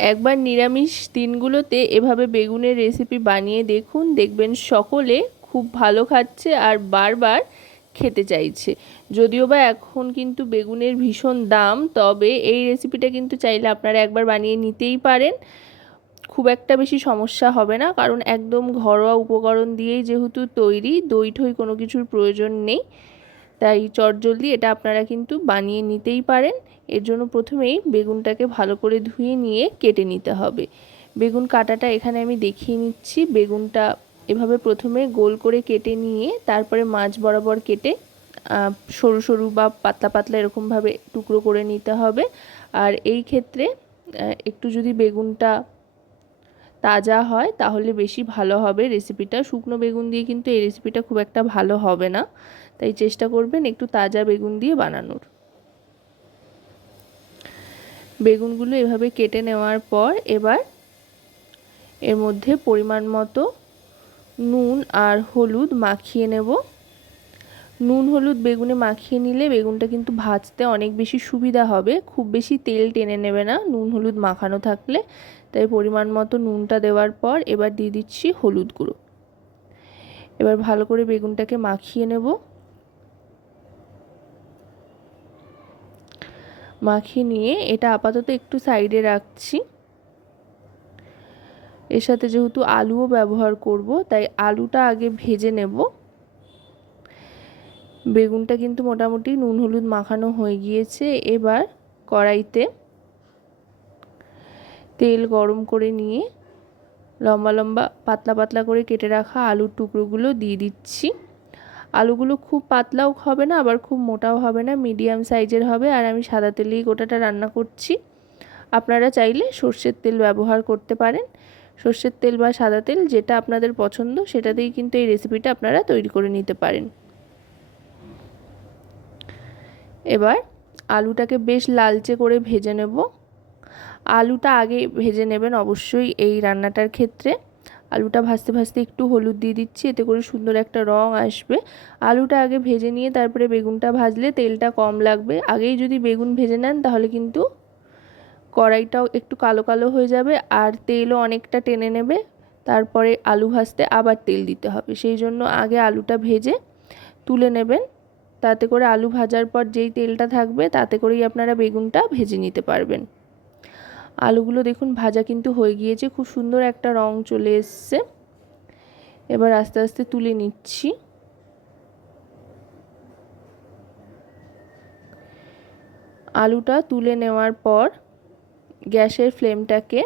একবার নিরামিষ দিনগুলোতে এভাবে বেগুনের রেসিপি বানিয়ে দেখুন। দেখবেন সকলে খুব ভালো খাচ্ছে আর বারবার খেতে চাইছে। যদিও বা এখন কিন্তু বেগুনের ভীষণ দাম, তবে এই রেসিপিটা কিন্তু চাইলে আপনারা একবার বানিয়ে নিতেই পারেন। খুব একটা বেশি সমস্যা হবে না, কারণ একদম ঘরোয়া উপকরণ দিয়েই যেহেতু তৈরি, দই ঠই কোনো কিছুর প্রয়োজন নেই। তাই চটজলদি এটা আপনারা কিন্তু বানিয়ে নিতেই পারেন। এর জন্য প্রথমেই বেগুনটাকে ভালো করে ধুয়ে নিয়ে কেটে নিতে হবে। বেগুন কাটাটা এখানে আমি দেখিয়ে নিচ্ছি। বেগুনটা এভাবে প্রথমে গোল করে কেটে নিয়ে তারপরে মাছ বরাবর কেটে সরু সরু বা পাতলা পাতলা এরকমভাবে টুকরো করে নিতে হবে। আর এই ক্ষেত্রে একটু যদি বেগুনটা তাজা হয় তাহলে বেশি ভালো হবে রেসিপিটা। শুকনো বেগুন দিয়ে কিন্তু এই রেসিপিটা খুব একটা ভালো হবে না। তাই চেষ্টা করবেন একটু তাজা বেগুন দিয়ে বানানোর। বেগুনগুলো এভাবে কেটে নেওয়ার পর এবার এর মধ্যে পরিমাণ মতো নুন আর হলুদ মাখিয়ে নেব। নুন, হলুদ, বেগুনে মাখিয়ে নিলে বেগুনটা কিন্তু ভাজতে অনেক বেশি সুবিধা হবে। খুব বেশি তেল টেনে নেবে না নুন, হলুদ মাখানো থাকলে। তাই পরিমাণ মতো নুনটা দেওয়ার পর এবার দিয়ে দিচ্ছি হলুদ গুঁড়ো। এবার ভালো করে বেগুনটাকে মাখিয়ে নেব। মাখিয়ে নিয়ে এটা আপাতত একটু সাইডে রাখছি। এর সাথে যেহেতু আলুও ব্যবহার করব, তাই আলুটা আগে ভেজে নেব। বেগুনটা কিন্তু মোটামুটি নুন হলুদ মাখানো হয়ে গিয়েছে। এবার কড়াইতে তেল গরম করে নিয়ে লম্বা লম্বা পাতলা পাতলা করে কেটে রাখা আলুর টুকরোগুলো দিয়ে দিচ্ছি। আলুগুলো খুব পাতলাও হবে না, আবার খুব মোটাও হবে না, মিডিয়াম সাইজের হবে। আর আমি সাদা তেলেই গোটাটা রান্না করছি। আপনারা চাইলে সর্ষের তেল ব্যবহার করতে পারেন। সর্ষের তেল বা সাদা তেল যেটা আপনাদের পছন্দ, সেটা দিয়েই কিন্তু এই রেসিপিটা আপনারা তৈরি করে নিতে পারেন। এবার আলুটাকে বেশ লালচে করে ভেজে নেব। আলুটা আগে ভেজে নেবেন অবশ্যই এই রান্নাটার ক্ষেত্রে। আলুটা ভাজতে ভাজতে একটু হলুদ দিয়ে দিচ্ছি, এতে করে সুন্দর একটা রং আসবে। আলুটা আগে ভেজে নিয়ে তারপরে বেগুনটা ভাজলে তেলটা কম লাগবে। আগেই যদি বেগুন ভেজে নেন তাহলে কিন্তু কড়াইটাও একটু কালো কালো হয়ে যাবে আর তেলও অনেকটা টেনে নেবে। তারপরে আলু ভাজতে আবার তেল দিতে হবে। সেই জন্য আগে আলুটা ভেজে তুলে নেবেন। তাতে করে আলু ভাজার পর যেই তেলটা থাকবে তাতে করেই আপনারা বেগুনটা ভেজে নিতে পারবেন। আলুগুলো দেখুন ভাজা কিন্তু হয়ে গিয়েছে, খুব সুন্দর একটা রং চলে এসছে। এবার আস্তে আস্তে তুলে নিচ্ছি। আলুটা তুলে নেওয়ার পর গ্যাসের ফ্লেমটাকে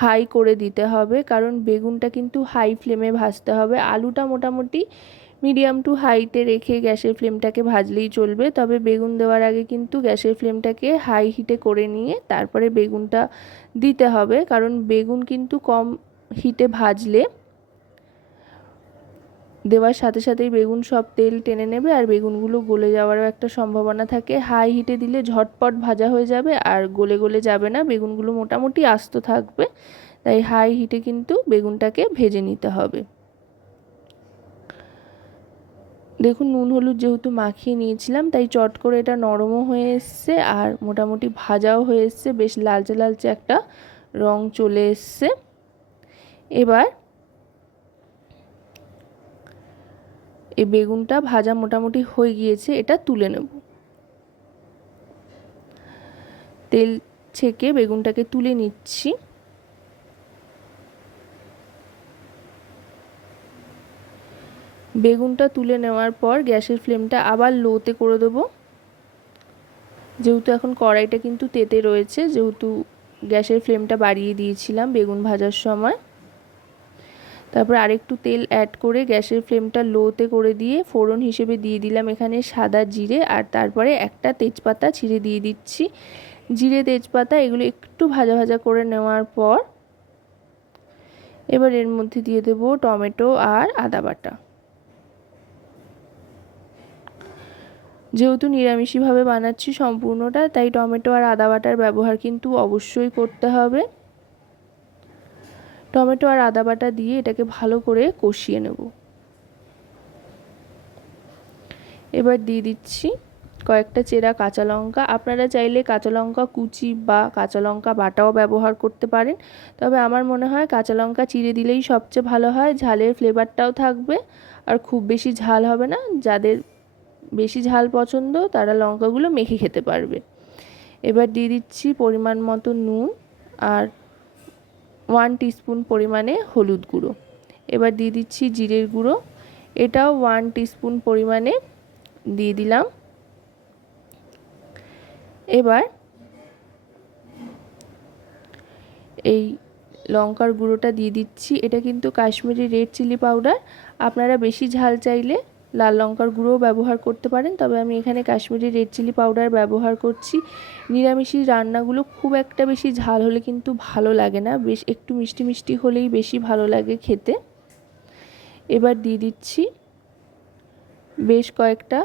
হাই করে দিতে হবে, কারণ বেগুনটা কিন্তু হাই ফ্লেমে ভাজতে হবে। আলুটা মোটামুটি মিডিয়াম টু হাইতে রেখে গ্যাসের ফ্লেমটাকে ভাজলেই চলবে। তবে বেগুন দেওয়ার আগে কিন্তু গ্যাসের ফ্লেমটাকে হাই হিটে করে নিয়ে তারপরে বেগুনটা দিতে হবে। কারণ বেগুন কিন্তু কম হিটে ভাজলে দেওয়ার সাথে সাথেই বেগুন সব তেল টেনে নেবে আর বেগুনগুলো গলে যাওয়ারও একটা সম্ভাবনা থাকে। হাই হিটে দিলে ঝটপট ভাজা হয়ে যাবে আর গলে গলে যাবে না। বেগুনগুলো মোটামুটি আস্ত থাকবে, তাই হাই হিটে কিন্তু বেগুনটাকে ভেজে নিতে হবে। দেখুন, নুন, হলুদ যেহেতু মাখিয়ে নিয়েছিলাম, তাই চট করে এটা নরমও হয়ে এসছে আর মোটামুটি ভাজাও হয়ে এসছে। বেশ লালচে লালচে একটা রং চলে এসছে। এবার এই বেগুনটা ভাজা মোটামুটি হয়ে গিয়েছে, এটা তুলে নেব। তেল ছেঁকে বেগুনটাকে তুলে নিচ্ছি। বেগুনটা তুলে নেওয়ার পর গ্যাসের ফ্লেমটা আবার লোতে করে দেবো। যেহেতু এখন কড়াইটা কিন্তু তেতে রয়েছে, যেহেতু গ্যাসের ফ্লেমটা বাড়িয়ে দিয়েছিলাম বেগুন ভাজার সময়। তারপর আরেকটু তেল অ্যাড করে গ্যাসের ফ্লেমটা লোতে করে দিয়ে ফোড়ন হিসেবে দিয়ে দিলাম এখানে সাদা জিরে আর তারপরে একটা তেজপাতা ছিঁড়ে দিয়ে দিচ্ছি। জিরে, তেজপাতা এগুলো একটু ভাজা ভাজা করে নেওয়ার পর এবার এর মধ্যে দিয়ে দেবো টমেটো আর আদা বাটা। যেহেতু নিরামিষিভাবে বানাচ্ছি সম্পূর্ণটা, তাই টমেটো আর আদা বাটার ব্যবহার কিন্তু অবশ্যই করতে হবে। টমেটো আর আদা বাটা দিয়ে এটাকে ভালো করে কষিয়ে নেব। এবার দিয়ে দিচ্ছি কয়েকটা চেরা কাঁচা লঙ্কা। আপনারা চাইলে কাঁচা লঙ্কা কুচি বা কাঁচা লঙ্কা বাটাও ব্যবহার করতে পারেন। তবে আমার মনে হয় কাঁচা লঙ্কা চিড়ে দিলেই সবচেয়ে ভালো হয়, ঝালের ফ্লেভারটাও থাকবে। আর খুব বেশি ঝাল হবে না, যাদের বেশি ঝাল পছন্দ, তারা লঙ্কাগুলো মেখে খেতে পারবে। এবার দিয়ে দিচ্ছি পরিমাণ মতো নুন আর ওয়ান টিস্পুন পরিমাণে হলুদ গুঁড়ো। এবার দিয়ে দিচ্ছি জিরের গুঁড়ো। এটাও ওয়ান টিস্পুন পরিমাণে দিয়ে দিলাম। এবার এই লঙ্কার গুঁড়োটা দিয়ে দিচ্ছি। এটা কিন্তু কাশ্মীরি রেড চিলি পাউডার আপনারা বেশি ঝাল চাইলে লাল লঙ্কার গুঁড়োও ব্যবহার করতে পারেন। তবে আমি এখানে কাশ্মীরি রেড চিলি পাউডার ব্যবহার করছি। নিরামিষি রান্নাগুলো খুব একটা বেশি ঝাল হলে কিন্তু ভালো লাগে না। বেশ একটু মিষ্টি মিষ্টি হলেই বেশি ভালো লাগে খেতে। এবার দিয়ে দিচ্ছি বেশ কয়েকটা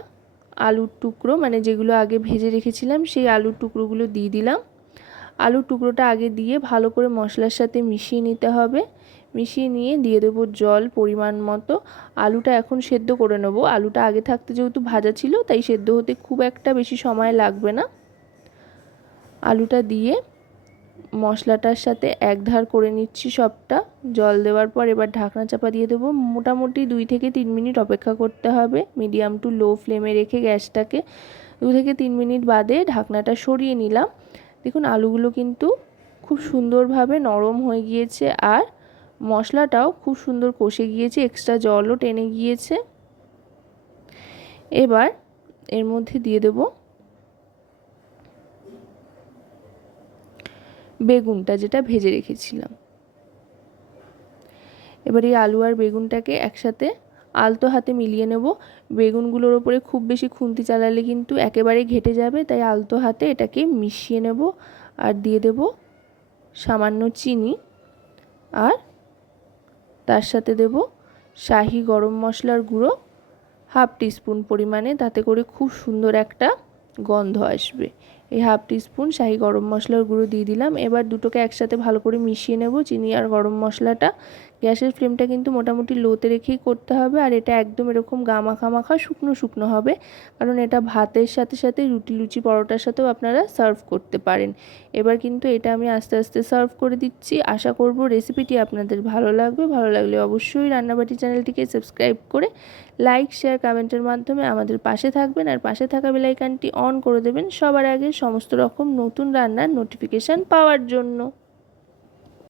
আলুর টুকরো। মানে যেগুলো আগে ভেজে রেখেছিলাম, সেই আলুর টুকরোগুলো দিয়ে দিলাম। আলুর টুকরোটা আগে দিয়ে ভালো করে মশলার সাথে মিশিয়ে নিতে হবে। মিশিয়ে নিয়ে দিয়ে দেবো জল পরিমাণ মতো। আলুটা এখন সেদ্ধ করে নেব। আলুটা আগে থাকতে যেহেতু ভাজা ছিল, তাই সেদ্ধ হতে খুব একটা বেশি সময় লাগবে না। আলুটা দিয়ে মশলাটার সাথে এক ধার করে নিচ্ছি সবটা। জল দেওয়ার পর এবার ঢাকনা চাপা দিয়ে দেবো। মোটামুটি দুই থেকে তিন মিনিট অপেক্ষা করতে হবে। মিডিয়াম টু লো ফ্লেমে রেখে গ্যাসটাকে দু থেকে তিন মিনিট বাদে ঢাকনাটা সরিয়ে নিলাম। দেখুন, আলুগুলো কিন্তু খুব সুন্দরভাবে নরম হয়ে গিয়েছে। আর মশলাটাও খুব সুন্দর কষে গিয়েছে এক্সট্রা জলও টেনে গিয়েছে। এবার এর মধ্যে দিয়ে দেব বেগুনটা যেটা ভেজে রেখেছিলাম। এবার এই আলু আর বেগুনটাকে একসাথে আলতো হাতে মিলিয়ে নেব। বেগুনগুলোর ওপরে খুব বেশি খুন্তি চালালে কিন্তু একেবারে ঘেটে যাবে, তাই আলতো হাতে এটাকে মিশিয়ে নেব। আর দিয়ে দেব সামান্য চিনি আর তার সাথে দেব শাহি গরম মশলার গুঁড়ো, হাফ টিস্পুন পরিমাণে, তাতে করে খুব সুন্দর একটা গন্ধ আসবে। এই হাফ টিস্পুন শাহি গরম মশলার গুঁড়ো দিয়ে দিলাম। এবার দুটোকে একসাথে ভালো করে মিশিয়ে নেব। চিনি আর গরম মশলাটা গ্যাসের ফ্লেমটা কিন্তু মোটামুটি লোতে রেখেই করতে হবে আর এটা একদম এরকম গা মাখা মাখা শুকনো শুকনো হবে। কারণ এটা ভাতের সাথে সাথে রুটি, লুচি, পরোটার সাথেও আপনারা সার্ভ করতে পারেন। এবার কিন্তু এটা আমি আস্তে আস্তে সার্ভ করে দিচ্ছি। আশা করব রেসিপিটি আপনাদের ভালো লাগবে। ভালো লাগলে অবশ্যই রান্নাবাটি চ্যানেলটিকে সাবস্ক্রাইব করে লাইক, শেয়ার, কমেন্টের মাধ্যমে আমাদের পাশে থাকবেন আর পাশে থাকা বেলাইকানটি অন করে দেবেন সবার আগে সমস্ত রকম নতুন রান্নার নোটিফিকেশান পাওয়ার জন্য।